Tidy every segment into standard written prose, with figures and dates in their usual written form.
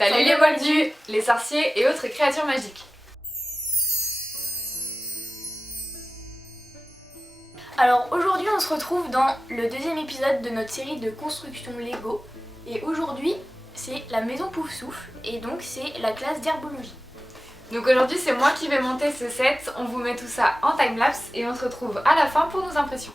Salut les moldus, les sorciers et autres créatures magiques. Alors aujourd'hui on se retrouve dans le deuxième épisode de notre série de construction Lego. Et aujourd'hui c'est la maison Poufsouffle et donc c'est la classe d'herbologie. Donc aujourd'hui c'est moi qui vais monter ce set, on vous met tout ça en timelapse et on se retrouve à la fin pour nos impressions.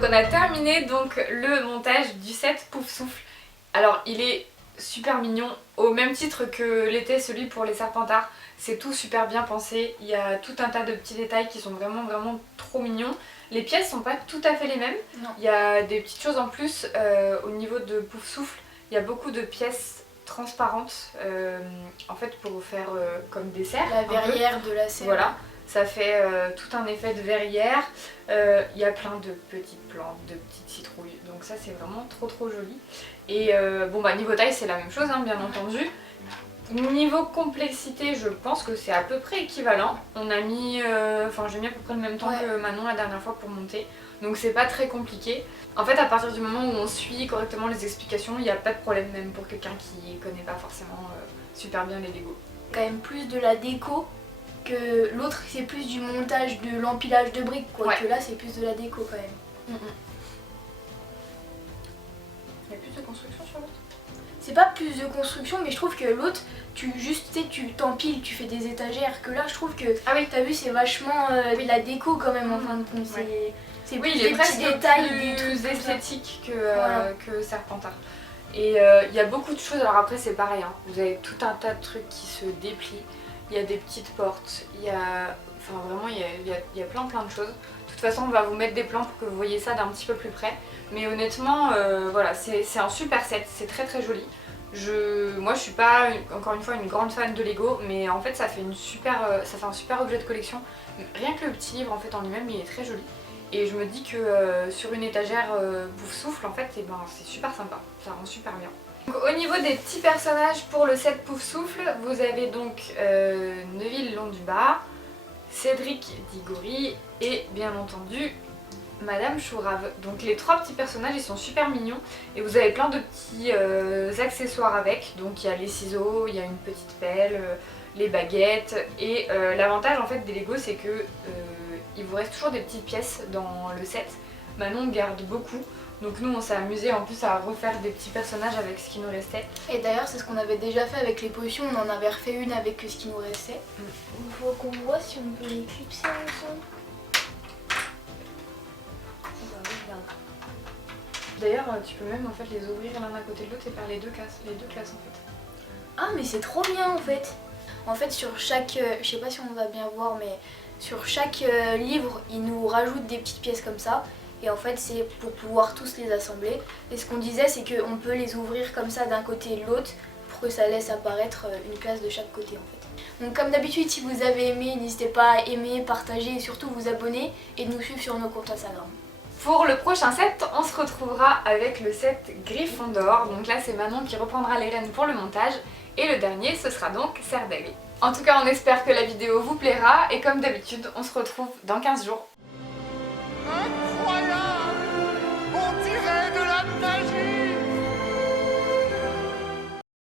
donc on a terminé donc le montage du set Poufsouffle. Alors il est super mignon, au même titre que l'était celui pour les Serpentards. C'est tout super bien pensé, il y a tout un tas de petits détails qui sont vraiment trop mignons. Les pièces sont pas tout à fait les mêmes, il y a des petites choses en plus au niveau de Poufsouffle. Il y a beaucoup de pièces transparentes en fait pour faire comme des serres. La verrière de la serre. Voilà. Ça fait tout un effet de verrière, il y a plein de petites plantes, de petites citrouilles, donc ça c'est vraiment trop joli. Et bon bah niveau taille c'est la même chose hein, bien entendu. Niveau complexité je pense que c'est à peu près équivalent. On a mis, j'ai mis à peu près le même temps que Manon la dernière fois pour monter, donc c'est pas très compliqué. En fait à partir du moment où on suit correctement les explications, il n'y a pas de problème même pour quelqu'un qui connaît pas forcément super bien les Lego. Quand même plus de la déco. Que l'autre c'est plus du montage, de l'empilage de briques quoi, que là c'est plus de la déco quand même. Il y a plus de construction sur l'autre? C'est pas plus de construction mais je trouve que l'autre tu t'empiles, tu fais des étagères, que là je trouve que t'as vu c'est vachement de la déco quand même en fin de compte. C'est plus il est des presque petits détails, plus des trucs esthétique que Serpentard. Et il y a beaucoup de choses, alors après c'est pareil, hein. Vous avez tout un tas de trucs qui se déplient. Il y a des petites portes, il y a plein de choses. De toute façon on va vous mettre des plans pour que vous voyez ça d'un petit peu plus près. Mais honnêtement voilà, c'est un super set, c'est très joli. Moi je suis pas encore une fois une grande fan de Lego, mais en fait ça fait un super objet de collection. Rien que le petit livre en fait en lui-même il est très joli. Et je me dis que sur une étagère Poufsouffle en fait c'est super sympa, ça rend super bien. Donc, au niveau des petits personnages pour le set Poufsouffle, vous avez donc Neville Londubat, Cédric Diggory et bien entendu Madame Chourave. Donc les trois petits personnages ils sont super mignons et vous avez plein de petits accessoires avec. Donc il y a les ciseaux, il y a une petite pelle, les baguettes et l'avantage en fait des Lego c'est que il vous reste toujours des petites pièces dans le set. Manon garde beaucoup. Donc nous on s'est amusé en plus à refaire des petits personnages avec ce qui nous restait. Et d'ailleurs c'est ce qu'on avait déjà fait avec les potions, on en avait refait une avec ce qui nous restait. Il faut qu'on voit si on peut les clipser ensemble. D'ailleurs tu peux même en fait les ouvrir l'un à côté de l'autre et faire les deux classes en fait. Ah mais c'est trop bien en fait. En fait sur chaque, je sais pas si on va bien voir mais sur chaque livre ils nous rajoutent des petites pièces comme ça. Et en fait c'est pour pouvoir tous les assembler. Et ce qu'on disait c'est qu'on peut les ouvrir comme ça d'un côté et de l'autre pour que ça laisse apparaître une classe de chaque côté en fait. Donc comme d'habitude si vous avez aimé, n'hésitez pas à aimer, partager et surtout vous abonner et de nous suivre sur nos comptes Instagram. Pour le prochain set, on se retrouvera avec le set Gryffondor. Donc là c'est Manon qui reprendra les rênes pour le montage. Et le dernier ce sera donc Serdaigle. En tout cas on espère que la vidéo vous plaira et comme d'habitude on se retrouve dans 15 jours.